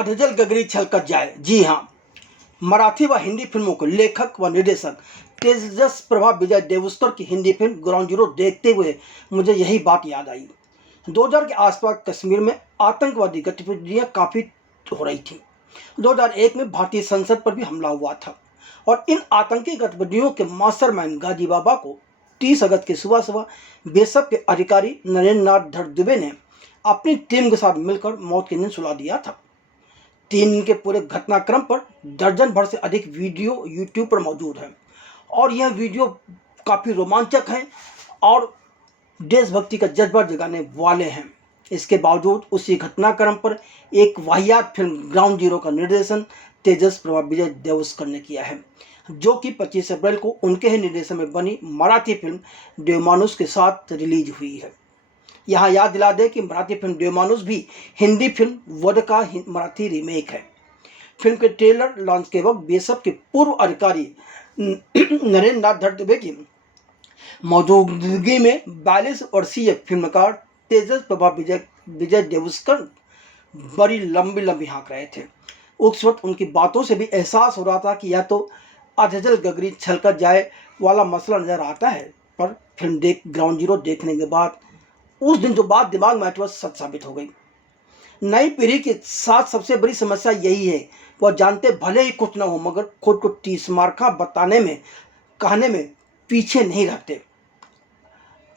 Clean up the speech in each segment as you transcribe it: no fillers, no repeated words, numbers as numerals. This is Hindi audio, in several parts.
अधजल गगरी छलकत जाए। जी हाँ, मराठी व हिंदी फिल्मों के लेखक व निर्देशक तेजस प्रभा विजय देवस्कर की हिंदी फिल्म ग्राउंड जीरो देखते हुए मुझे यही बात याद आई। 2000 के आसपास कश्मीर में आतंकवादी गतिविधियां काफ़ी हो रही थी। 2001 में भारतीय संसद पर भी हमला हुआ था और इन आतंकी गतिविधियों के मास्टरमाइंड गाजी बाबा को 30 अगस्त की सुबह सुबह बेसब के अधिकारी नरेंद्र नाथ धड़ दुबे ने अपनी टीम के साथ मिलकर मौत की नींद सुला दिया था। 3 दिन के पूरे घटनाक्रम पर दर्जन भर से अधिक वीडियो यूट्यूब पर मौजूद है और यह वीडियो काफ़ी रोमांचक हैं और देशभक्ति का जज्बा जगाने वाले हैं। इसके बावजूद उसी घटनाक्रम पर एक वाहियात फिल्म ग्राउंड जीरो का निर्देशन तेजस प्रभा विजय देवस्कर ने किया है, जो कि 25 अप्रैल को उनके ही निर्देशन में बनी मराठी फिल्म देवमानुस के साथ रिलीज हुई है। यहाँ याद दिला दें कि मराठी फिल्म देवमानुस भी हिंदी फिल्म वध का मराठी रीमेक है। फिल्म के ट्रेलर लॉन्च के वक्त बेसब के पूर्व अधिकारी नरेंद्र नाथ धड़ दुबे की मौजूदगी में 42 वर्षीय फिल्मकार तेजस प्रभा विजय देवस्कर बड़ी लंबी हाँक रहे थे। उस वक्त उनकी बातों से भी एहसास हो रहा था कि यह तो अधजल गगरी छलकत जाए वाला मसला नजर आता है, पर फिल्म ग्राउंड जीरो देखने के बाद उस दिन जो बात दिमाग में आई वह सच साबित हो गई। नई पीढ़ी के साथ सबसे बड़ी समस्या यही है, वह जानते भले ही कुछ ना हो मगर खुद को 30 मार्का बताने में कहने में पीछे नहीं रहते।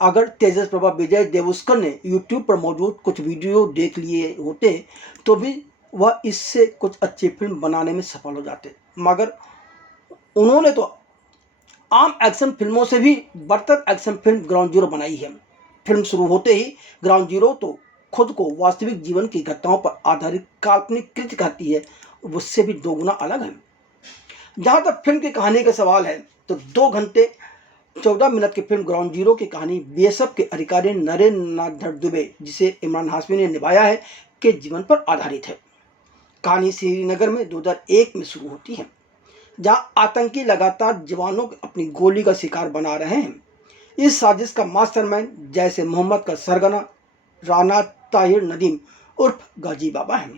अगर तेजस प्रभा विजय देवस्कर ने यूट्यूब पर मौजूद कुछ वीडियो देख लिए होते तो भी वह इससे कुछ अच्छी फिल्म बनाने में सफल हो जाते, मगर उन्होंने तो आम एक्शन फिल्मों से भी बढ़कर एक्शन फिल्म ग्राउंड जीरो बनाई है। फिल्म शुरू होते ही ग्राउंड जीरो तो खुद को वास्तविक जीवन की घटनाओं पर आधारित काल्पनिक कृति कहती है, उससे भी 2 गुना अलग है। जहाँ तक फिल्म की कहानी का सवाल है तो 2 घंटे 14 मिनट की फिल्म ग्राउंड जीरो की कहानी बीएसएफ के अधिकारी नरेंद्र नाथ धड़ दुबे, जिसे इमरान हाशमी ने निभाया है, के जीवन पर आधारित है। कहानी श्रीनगर में 2001 में शुरू होती है, जहां आतंकी लगातार जवानों को अपनी गोली का शिकार बना रहे हैं। इस साजिश का मास्टरमाइंड जैश ए मोहम्मद का सरगना राना ताहिर नदीम उर्फ गाजी बाबा है।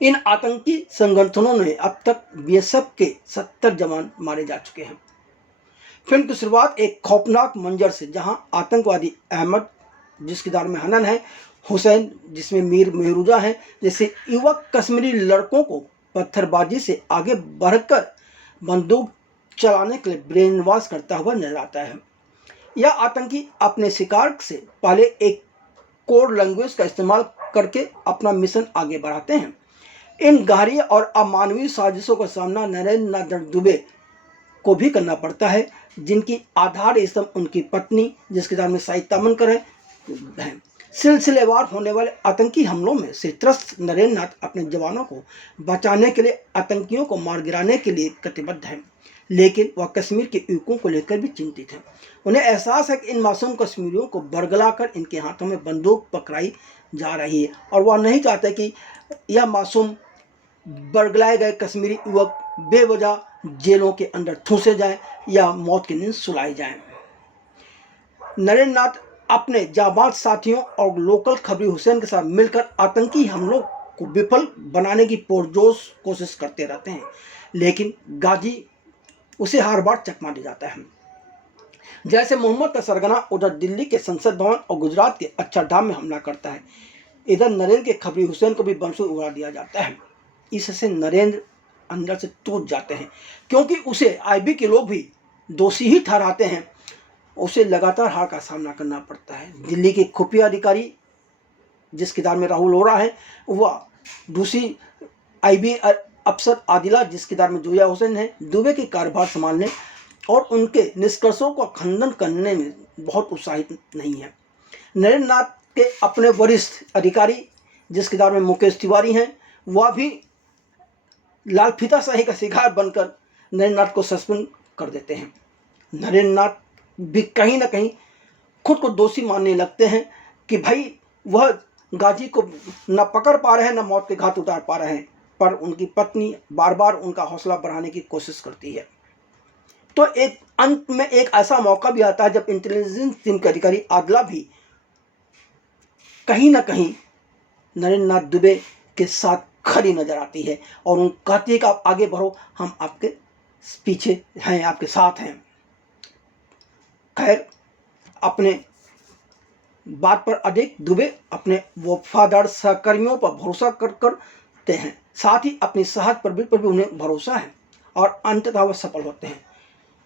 इन आतंकी संगठनों ने अब तक बीएसएफ के 70 जवान मारे जा चुके हैं। फिल्म की शुरुआत एक खौफनाक मंजर से, जहां आतंकवादी अहमद, जिसके दार में हनन है, हुसैन जिसमें मीर मेहरुजा है, जैसे युवक कश्मीरी लड़कों को पत्थरबाजी से आगे बढ़कर बंदूक चलाने के लिए ब्रेन वॉश करता हुआ नजर आता है। यह आतंकी अपने शिकार से पहले एक कोड लैंग्वेज का इस्तेमाल करके अपना मिशन आगे बढ़ाते हैं। इन गहरी और अमानवीय साजिशों का सामना नरेंद्र नाथ धड़ दुबे को भी करना पड़ता है, जिनकी आधार स्तंभ उनकी पत्नी, जिसके नाम में शाहिद तामनकर है। सिलसिलेवार होने वाले आतंकी हमलों में से त्रस्त नरेंद्र नाथ अपने जवानों को बचाने के लिए आतंकियों को मार गिराने के लिए कटिबद्ध है, लेकिन वह कश्मीर के युवकों को लेकर भी चिंतित है। उन्हें एहसास है कि इन मासूम कश्मीरियों को बरगलाकर इनके हाथों में बंदूक पकड़ाई जा रही है और वह नहीं चाहते कि यह मासूम बरगलाए गए कश्मीरी युवक बेवजह जेलों के अंदर ठूंसे जाएं या मौत की नींद सुलाए जाएं। नरेंद्र नाथ अपने जाबाज साथियों और लोकल खबरी हुसैन के साथ मिलकर आतंकी हमलों को विफल बनाने की पुरजोश कोशिश करते रहते हैं, लेकिन गाजी उसे हर बार चकमा दे जाता है। जैसे मोहम्मद का सरगना उधर दिल्ली के संसद भवन और गुजरात के अक्षरधाम में हमला करता है, इधर नरेंद्र के खबरी हुसैन को भी बम से उड़ा दिया जाता है। इससे नरेंद्र अंदर से टूट जाते हैं, क्योंकि उसे आईबी के लोग भी दोषी ही ठहराते हैं। उसे लगातार हार का सामना करना पड़ता है। दिल्ली के खुफिया अधिकारी, जिसके दार में राहुल ओरा है, वह दूसरी आईबी अफसर आदिला, जिसके दार में जोया हुसैन है, दुबे के कार्यभार संभालने और उनके निष्कर्षों का खंडन करने में बहुत उत्साहित नहीं है। नरेंद्र नाथ के अपने वरिष्ठ अधिकारी, जिसके दार में मुकेश तिवारी हैं, वह भी लाल फीताशाही का शिकार बनकर नरेंद्र नाथ को सस्पेंड कर देते हैं। नरेंद्र नाथ भी कहीं ना कहीं खुद को दोषी मानने लगते हैं कि भाई वह गाजी को न पकड़ पा रहे हैं, न मौत के घाट उतार पा रहे हैं, पर उनकी पत्नी बार बार उनका हौसला बढ़ाने की कोशिश करती है। तो एक अंत में एक ऐसा मौका भी आता है जब इंटेलिजेंस टीम के अधिकारी आदिला भी कहीं ना कहीं नरेंद्र नाथ दुबे के साथ खड़ी नजर आती है और उन कहती है कि आप आगे बढ़ो, हम आपके पीछे हैं, आपके साथ हैं। खैर, अपने बात पर अधिक दुबे अपने वफादार सहकर्मियों पर भरोसा करते हैं, साथ ही अपनी सेहत पर भी उन्हें भरोसा है और अंततः वह सफल होते हैं।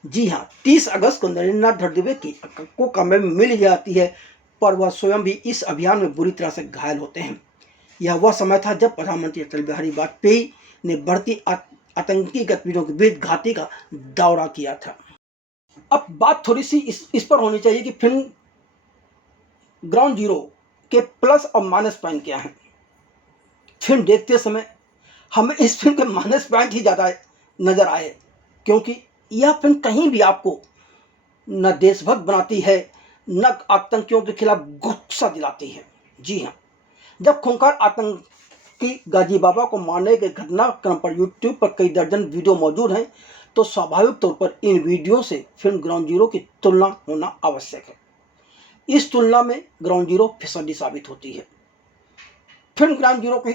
जी हाँ, 30 अगस्त को नरेंद्रनाथ दुबे को कामयाबी मिल जाती है, पर वह स्वयं भी इस अभियान में बुरी तरह से घायल होते हैं। यह वह समय था जब प्रधानमंत्री अटल बिहारी वाजपेयी ने बढ़ती आतंकी गतिविधियों के बीच घाटी का दौरा किया था। अब बात थोड़ी सी इस पर होनी चाहिए कि फिल्म ग्राउंड जीरो के प्लस और माइनस पॉइंट क्या हैं। फिल्म देखते समय हमें इस फिल्म के माइनस पॉइंट ही ज़्यादा नज़र आए, क्योंकि यह फिल्म कहीं भी आपको न देशभक्त बनाती है, न आतंकियों के खिलाफ गुस्सा दिलाती है। जी हाँ, जब खूंखार आतंकी गाजी बाबा को मारने के घटनाक्रम पर यूट्यूब पर कई दर्जन वीडियो मौजूद हैं, तो स्वाभाविक तौर पर इन वीडियो से फिल्म ग्राउंड जीरो की तुलना होना आवश्यक है। इस तुलना में ग्राउंड जीरो फिसड्डी साबित होती है। फिल्म ग्राउंड जीरो की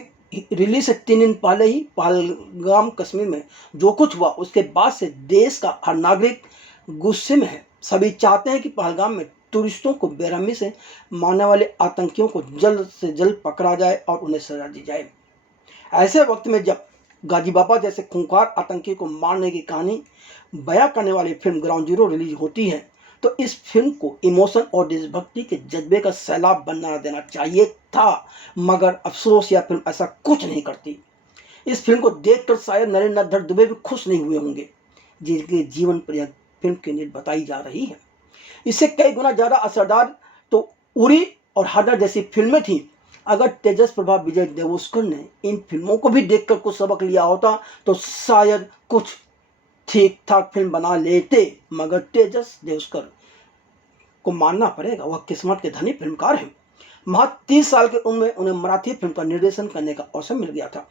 रिलीज से 3 दिन पहले ही पहलगाम कश्मीर में जो कुछ हुआ, उसके बाद से देश का हर नागरिक गुस्से में है। सभी चाहते हैं कि पहलगाम में टूरिस्टों को बेरहमी से मारने वाले आतंकियों को जल्द से जल्द पकड़ा जाए और उन्हें सजा दी जाए। ऐसे वक्त में जब गाजी बाबा जैसे खूंखार आतंकी को मारने की कहानी बयां करने वाली फिल्म ग्राउंड जीरो रिलीज होती है, तो इस फिल्म को इमोशन और देशभक्ति के जज्बे का सैलाब बना देना चाहिए था, मगर अफसोस यह फिल्म ऐसा कुछ नहीं करती। इस फिल्म को देखकर शायद नरेंद्रनाथ दुबे भी खुश नहीं हुए होंगे, जिनके जीवन पर यह फिल्म की नींव बताई जा रही है। इससे कई गुना ज़्यादा असरदार तो उरी और हादर जैसी फिल्में थीं। अगर तेजस प्रभा विजय देवस्कर ने इन फिल्मों को भी देखकर कुछ सबक लिया होता तो शायद कुछ ठीक ठाक फिल्म बना लेते, मगर तेजस देवस्कर को मानना पड़ेगा, वह किस्मत के धनी फिल्मकार हैं। महज 30 साल की उम्र में उन्हें मराठी फिल्म का निर्देशन करने का अवसर मिल गया था।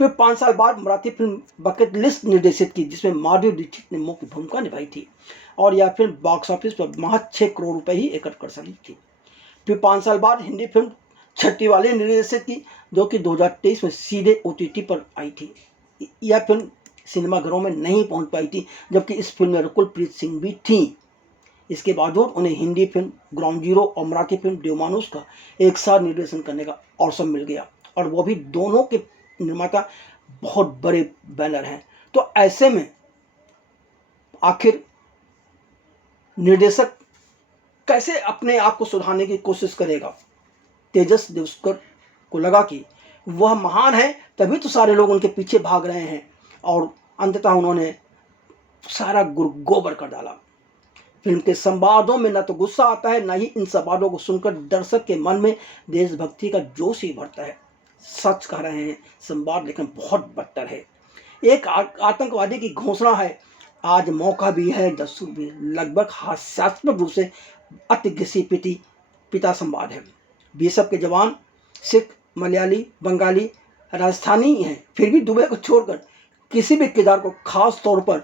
फिर 5 साल बाद मराठी फिल्म बकेट लिस्ट निर्देशित की, जिसमें माधुरी दीक्षित ने मुख्य भूमिका निभाई थी, और यह फिल्म बॉक्स ऑफिस पर महज 6 करोड़ रुपए ही एकत्र कर सकी थी। फिर 5 साल बाद हिंदी फिल्म छठी वाली निर्देशित की, जो कि 2023 में सीधे OTT पर आई थी। यह फिल्म सिनेमाघरों में नहीं पहुंच पाई थी, जबकि इस फिल्म में रकुल प्रीत सिंह भी थी। इसके बावजूद उन्हें हिंदी फिल्म ग्राउंड जीरो और मराठी फिल्म देवमानुष का एक साथ निर्देशन करने का अवसर मिल गया, और वो भी दोनों के निर्माता बहुत बड़े बैनर हैं। तो ऐसे में आखिर निर्देशक कैसे अपने आप को सुधारने की कोशिश करेगा। तेजस देवस्कर को लगा कि वह महान है, तभी तो सारे लोग उनके पीछे भाग रहे हैं, और अंततः उन्होंने सारा गोबर कर डाला। फिल्म के संवादों में न तो गुस्सा आता है, न ही इन संवादों को सुनकर दर्शक के मन में देशभक्ति का जोश ही भरता है। सच कह रहे हैं, संवाद लेकिन बहुत बदतर है। एक आतंकवादी की घोषणा है, आज मौका भी है, दस्तूर भी, लगभग हास्यास्पद रूप से अति घिसी पिता संवाद है। बीएसएफ के जवान सिख, मलयाली, बंगाली, राजस्थानी हैं, फिर भी दुबे को छोड़कर किसी भी किरदार को खास तौर पर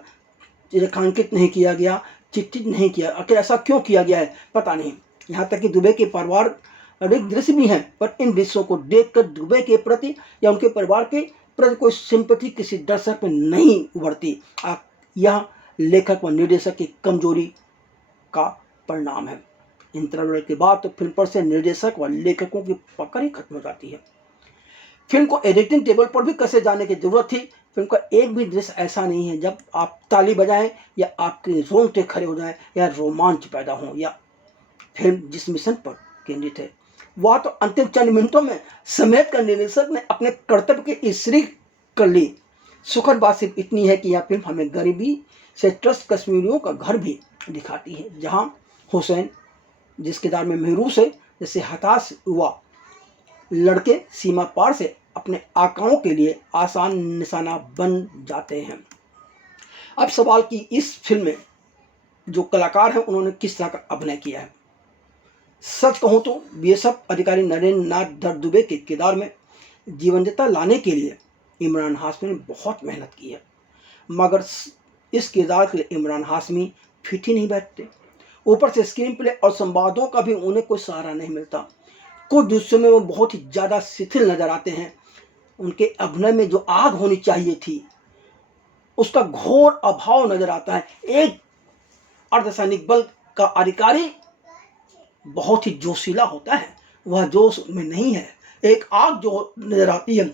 रेखांकित नहीं किया गया, चित्रित नहीं किया। आखिर ऐसा क्यों किया गया है पता नहीं। यहाँ तक कि दुबे के पारिवारिक दृश्य भी हैं, पर इन दृश्यों को देखकर दुबे के प्रति या उनके परिवार के प्रति कोई सिंपैथी किसी दर्शक में नहीं उभरती। यह लेखक व निर्देशक की कमजोरी का परिणाम है। इंटरवल के बाद तो फिल्म पर से निर्देशक व लेखकों की पकड़ ही खत्म हो जाती है। फिल्म को एडिटिंग टेबल पर भी कसे जाने की जरूरत थी। फिल्म का एक भी दृश्य ऐसा नहीं है जब आप ताली बजाएं या आपके रोंगटे खड़े हो जाएं या रोमांच पैदा हो। या फिल्म जिस मिशन पर केंद्रित है वह तो अंतिम चंद मिनटों में समेत कर निर्देशक ने अपने कर्तव्य की इस्त्री कर ली। सुखद बात सिर्फ इतनी है कि यह फिल्म हमें गरीबी से त्रस्त कश्मीरियों का घर भी दिखाती है, जहाँ हुसैन जिस किरदार में मेहरू से जैसे हताश हुआ लड़के सीमा पार से अपने आकाओं के लिए आसान निशाना बन जाते हैं। अब सवाल कि इस फिल्म में जो कलाकार हैं उन्होंने किस तरह का अभिनय किया है। सच कहूँ तो बीएसएफ अधिकारी नरेंद्रनाथ दुबे के किरदार में जीवंतता लाने के लिए इमरान हाशमी ने बहुत मेहनत की है, मगर इस किरदार के लिए इमरान हाशमी फिट ही नहीं बैठते। ऊपर से स्क्रीन प्ले और संवादों का भी उन्हें कोई सहारा नहीं मिलता। कुछ दृश्यों में वो बहुत ही ज़्यादा शिथिल नजर आते हैं। उनके अभिनय में जो आग होनी चाहिए थी उसका घोर अभाव नजर आता है। एक अर्धसैनिक बल का अधिकारी बहुत ही जोशीला होता है, वह जोश उनमें नहीं है। एक आग जो नजर आती है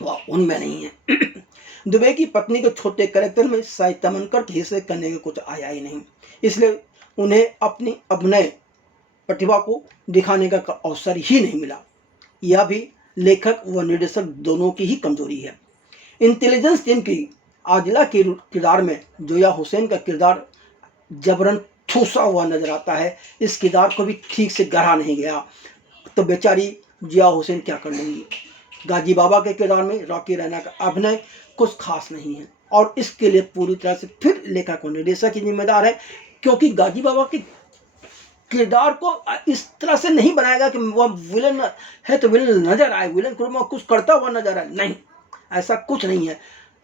वह उनमें नहीं है। दुबे की पत्नी के छोटे कैरेक्टर में शायद तमन्कर के हिस्से करने के कुछ आया ही नहीं, इसलिए उन्हें अपनी अभिनय प्रतिभा को दिखाने का अवसर ही नहीं मिला। यह भी लेखक व निर्देशक दोनों की ही कमजोरी है। इंटेलिजेंस टीम की आदिला के किरदार में जोया हुसैन का किरदार जबरन ठूसा हुआ नजर आता है। इस किरदार को भी ठीक से गढ़ा नहीं गया, तो बेचारी जिया हुसैन क्या कर लेंगी। गाजी बाबा के किरदार में रॉकी रैना का अभिनय कुछ खास नहीं है और इसके लिए पूरी तरह से फिर लेखक और निर्देशक ही जिम्मेदार है, क्योंकि गाजी बाबा के किरदार को इस तरह से नहीं बनाएगा कि वह विलन है तो विलन नजर आए, विलन को में कुछ करता हुआ नजर आए। नहीं, ऐसा कुछ नहीं है।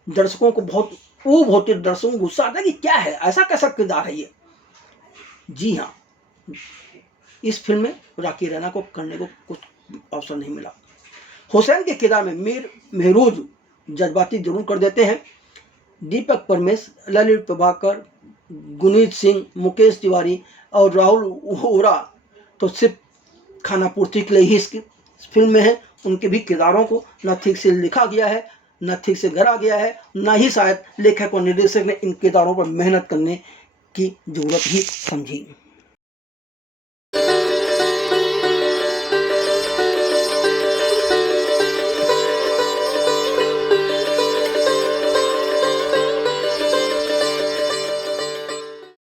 दर्शकों को बहुत ऊब होती है, दर्शकों को गुस्सा आता है कि क्या है, ऐसा कैसा किरदार है ये। जी हाँ, इस फिल्म में रॉकी रैना को करने को कुछ अवसर नहीं मिला। हुसैन के किरदार में मीर महरूज जज्बाती जरूर कर देते हैं। दीपक परमेश, ललित प्रभाकर, गुनीत सिंह, मुकेश तिवारी और राहुल ओरा तो सिर्फ खाना पूर्ति के लिए ही इस फिल्म में है। उनके भी किरदारों को न ठीक से लिखा गया है, न ठीक से गढ़ा गया है, न ही शायद लेखक और निर्देशक ने इन किरदारों पर मेहनत करने की जरूरत ही समझी।